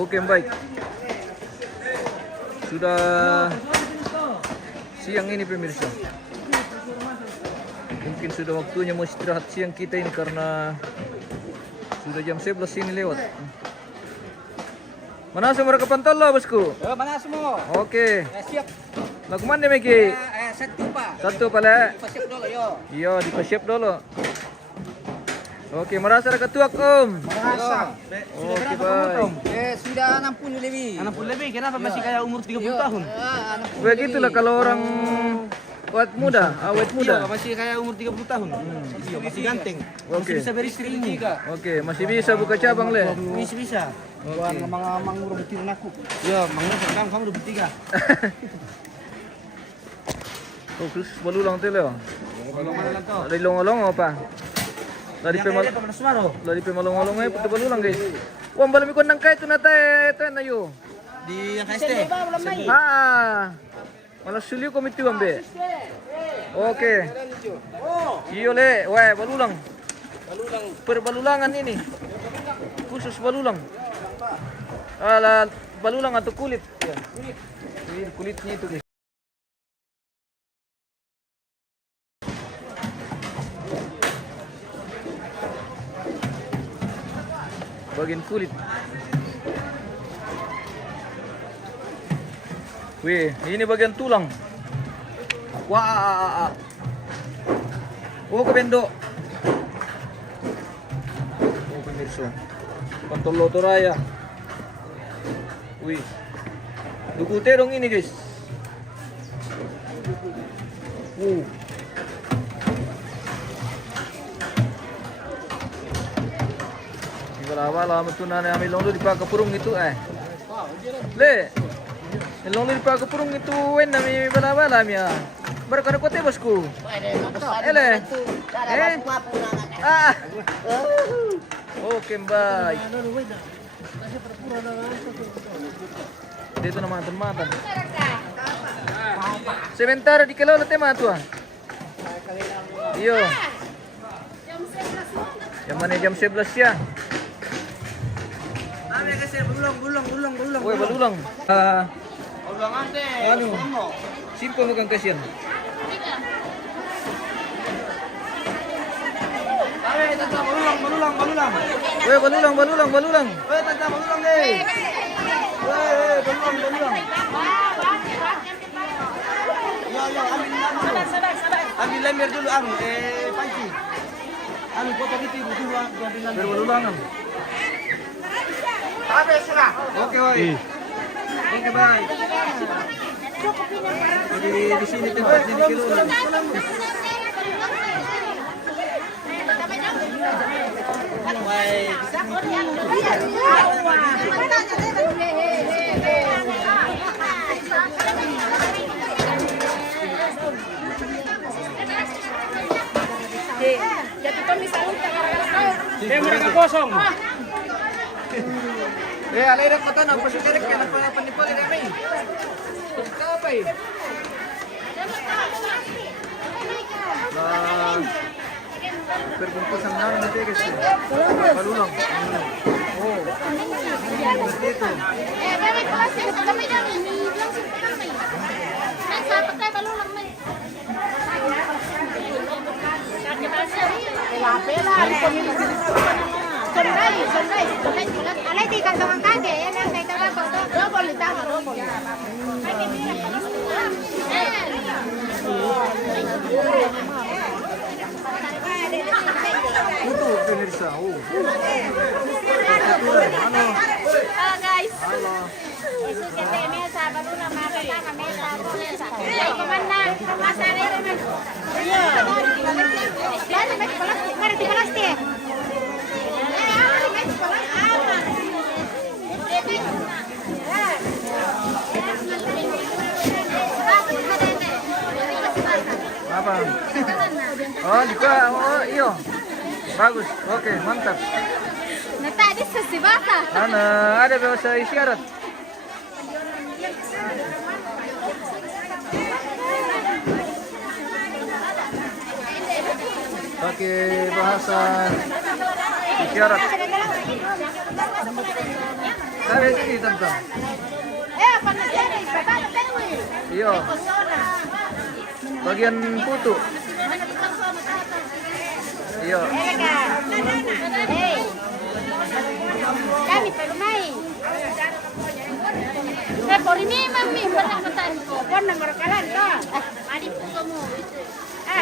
Oke, baik. Sudah siang ini pemirsa. Mungkin sudah waktunya mau istirahat siang kita ini karena sudah jam 11 ini lewat. Mana semua rekapan tol lah bosku? Ya, mana semua? Oke. Siap. Lagu mana Meki? Satu pak. Satu pala. Siap dulu yo. Iya, dipasiap dulu. Oke, merasa ketuak Om. Merasa. Oke, baik. Sudah 60 lebih. 60 lebih, kenapa masih kayak umur 30 tahun? Begitulah kalau orang awet muda. Iya, masih kayak umur 30 tahun. Iya, masih ganteng. Masih Oke. bisa beristri ini. Oke, masih bisa buka cabang le. Masih bisa. Bukan mang rubutin aku. Iya, Mang sekarang kamu udah bertiga. Oh, terus balulang tuh le. Kalau mana lang to? Dari long-long apa? Dari pemal Pemal Suaro. dari pemalong-olong ay puto balulang guys. Wah, balami ko nang kahit na tayo na yo. Di yang KST. Ah. Malas suliu ko miti be. Oke. Iyo le, wah balulang. Perbalulangan ini. Khusus balulang. Ala balulang atau kulit. Ya. Kulitnya itu guys. Bagian kulit. Wih, ini bagian tulang. Wah. Oh, kebendo. Oh, pemirsa. Kontol lotoraya. Wih. Duku terong ini, guys. Wala mo tunan na amilong lu di pagkapurong itu Le. Ilong lu di pagkapurong itu wen nami bala-bala miya. Baru kana kote bosku. Ele. Ah. Oke, baik. Dito na mantan-mantan. Sebentar di kelolo tema tua. Iyo. Yang mana jam 11 ya? Bulong. Woi, balulang. Ulangan deh. Anu. Simple mo kang kasiyan. Ayo, tata balulang. Woi, balulang. Woi, tata balulang deh. Woi, balulang. Ya, ambil lember dulu panci. Potong itu ibu dulu ambil lember. Berbalulangan. Oke, woi. Oke, baik. Jadi di sini tempatnya di kilo. Jadi kami selalu Mereka kosong. Alay rin kata na, pasok direk ka, nagpanipoli kami. Kapay. Berbungkus ang namin natin guys. Balulang. Oh. Dito. kami kelas kami dah ni langsung kami. Nak saya pakai balulang ni. Sondai. Alay di kantong kage, yan ang kay tabaco to. Double tama, double. Ito, pemirsa. Oh. Ano? Halo guys. Halo. Isu kita mesa balulang makasama mesa mesa. Ay komanda, masare naman. Iya. Dali mek palasti, mari di palasti. Apa? Oh, juga. Oh, iyo. Bagus. Oke, mantap. Nah tadi sesi basah. Ada bahasa isyarat. Pakai bahasa isyarat. Sabi sini tentang. Apa nanti? Bapak tahu. Iya. Bagian putu. Iya. Kami perlu main. Por ini mami pernah makan pon nomor kalan toh. Adikku kamu.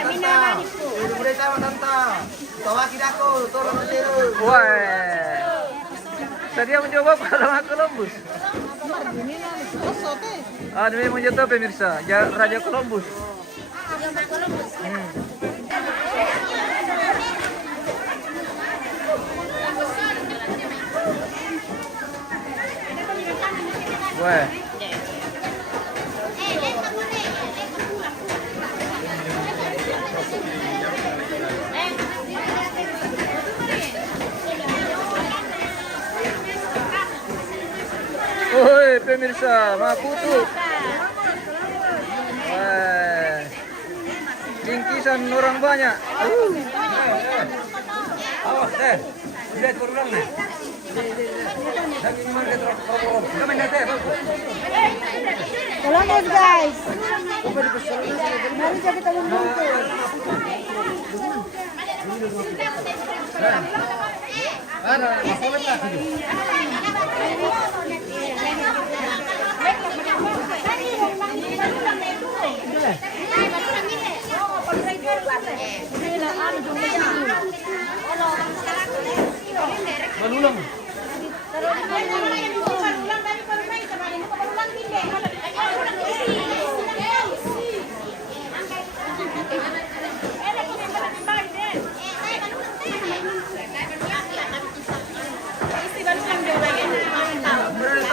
Mina adikku. Udah sama tante. Tawa aku, tolong tiru. Wah. Tadi yang mencoba Palama Columbus. Ah, demi mencoba pemirsa, Raja Columbus. Wah. Woi, pemirsa, Maputo. Wah. Bingkisan orang banyak. Awas deh. Lihat berulang nih. Daging mana terus kotor. Kami nanti. Tolong guys. Mari kita tolong Ada masalah lah. Malulang. Berapa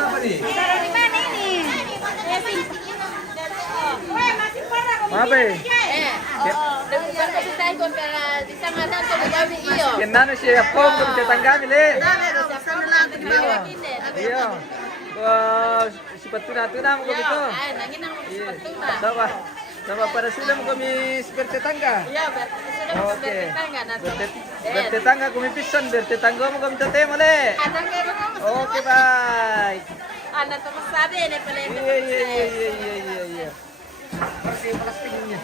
apa nih? Apa? Kenapa sih ya pom ke tetangga le? Iya. Wah, sifat tuna mo gitu. Iya. Sama pada sudah kami seperti tetangga. Oke. Bertetangga kami pisan, bertetangga mo kami tetema le. Oke, baik. Anak tuh sabi nih paling. Iya. Pakai plastiknya.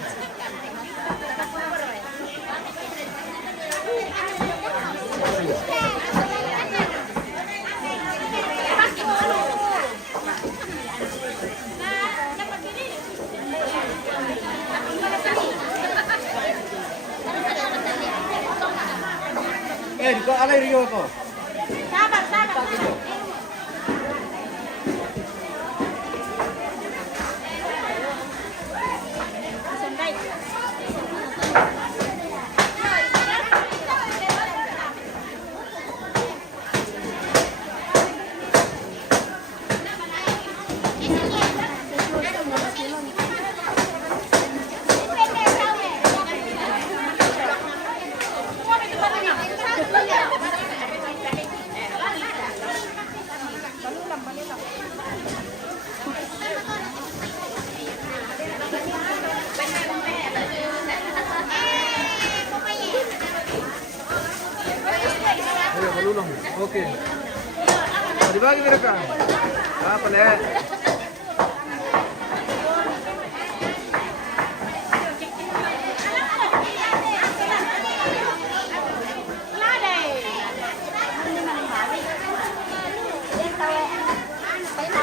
Di kau alai Rio kau. Sabar. Ayo, malulang. Oke. Dibagi mereka. Apa le?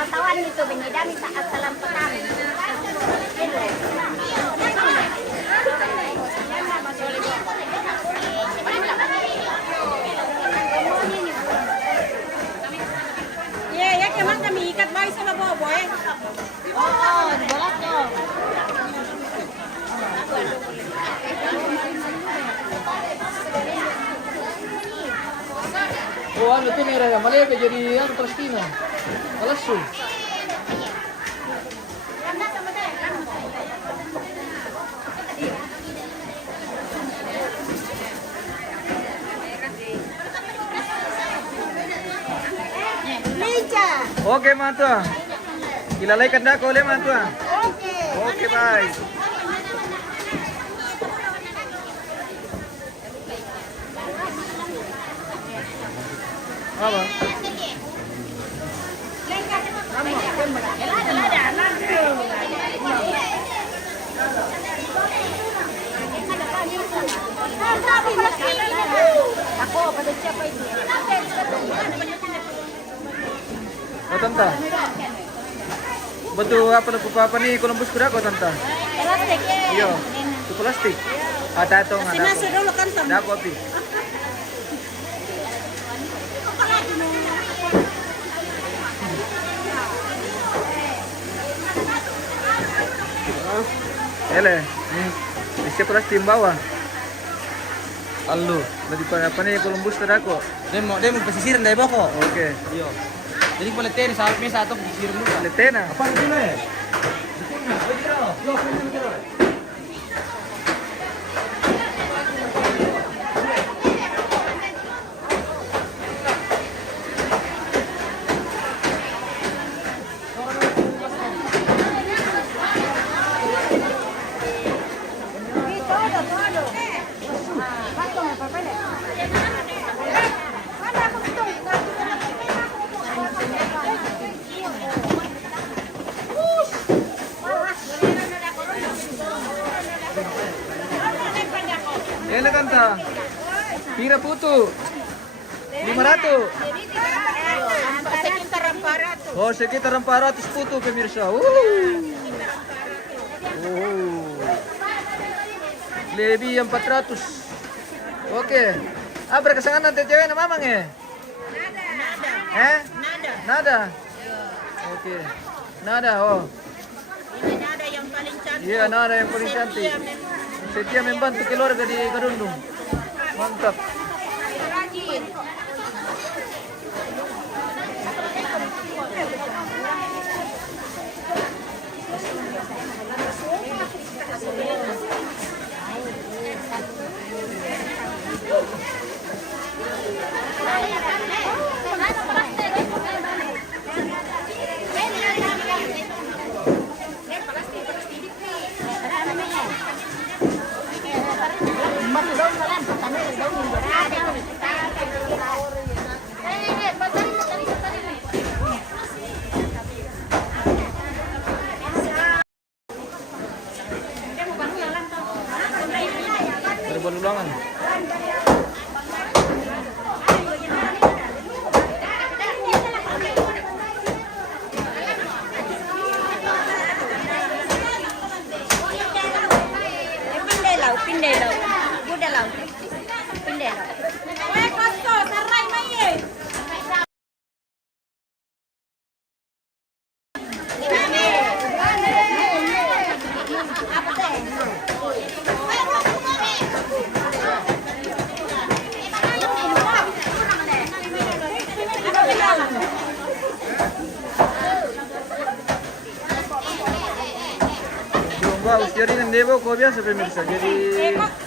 Tawan itu bengedami saat salam petang. Ya kemang kami ikat bayi sama boy. Oh, dibolak tuh. Oh, ano ito nira malebe jadi ano Palestina. Palasu. Oke, mantua. Ilalaikan na ko ulit, mantua. Oke, bye. Apa? Ako, pada siapa itu? Oh, tanta. Betul apa apa nih Columbus kuda kok tanta? Plastik. Iya. Itu plastik. Ada itu nggak ada. Masuk dulu kan sama. Ada kopi. Ele, isi plastik bawah. Halo, lebih pada apa nih Columbus tadi kok? Dia mau pesisiran dari bawah. Oke. Iya. Jadi boleh ten saat mes atau pesisir dulu. Letena. Apa itu nih? Ele kanta. Pira putu. 500. Sekitar 400. Oh, sekitar 400 putu pemirsa. Lebih 400. Oke. Ah, berkesangan nanti cewek nama mamang ya? Nada. Oke. Nada, oh. Ini ada yang paling cantik. Iya, nada yang paling cantik. Setia membantu keluarga di Kadundung. Mantap. Rajin. Berbuat ulangan. Pindai lau. Budak lau. Pindai lau. Weh, kosto, sarai mai. Wah, usia dengan Dewo kok biasa pemirsa. Jadi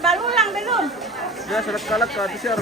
Balulang belum? biasa lek-lek ke atas siar.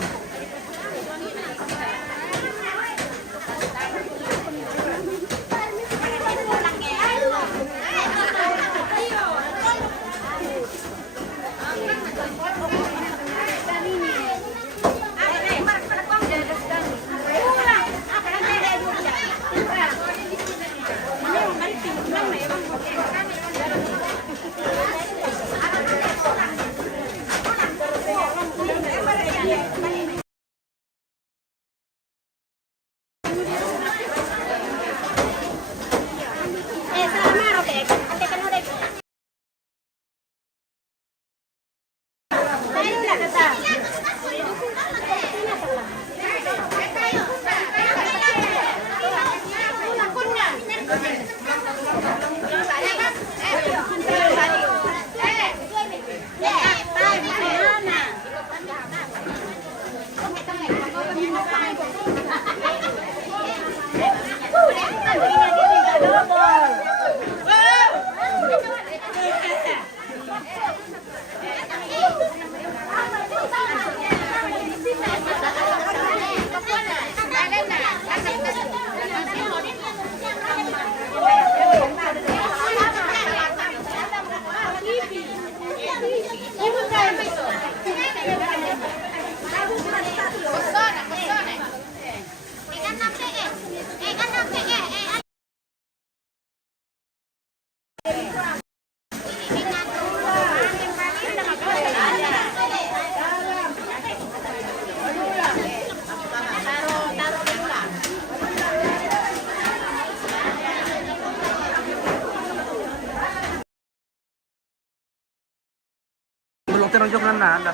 jokan na anda.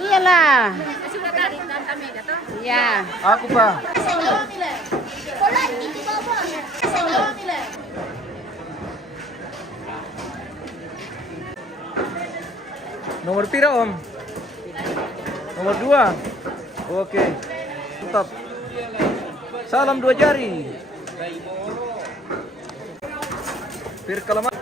Iyalah. Iya. Aku pa. Nomor pira Om? Nomor 2. Oke. Tetap. Salam 2 jari. Pir kalamat.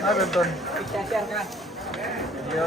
Ano Ton? Yo.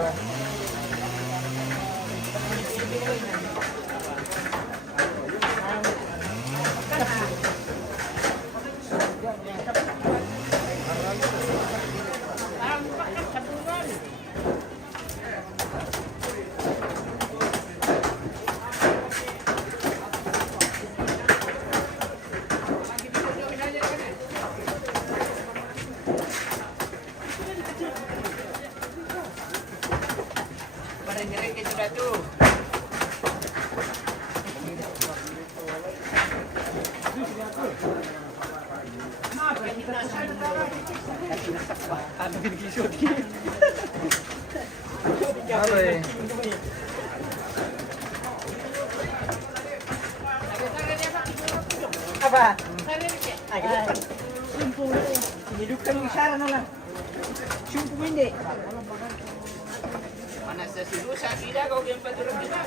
Ano eh? Apa? Hidupkan isyarat na lang. Sumpu hindi. Mana sa silusa tidak kau yang patulog kita.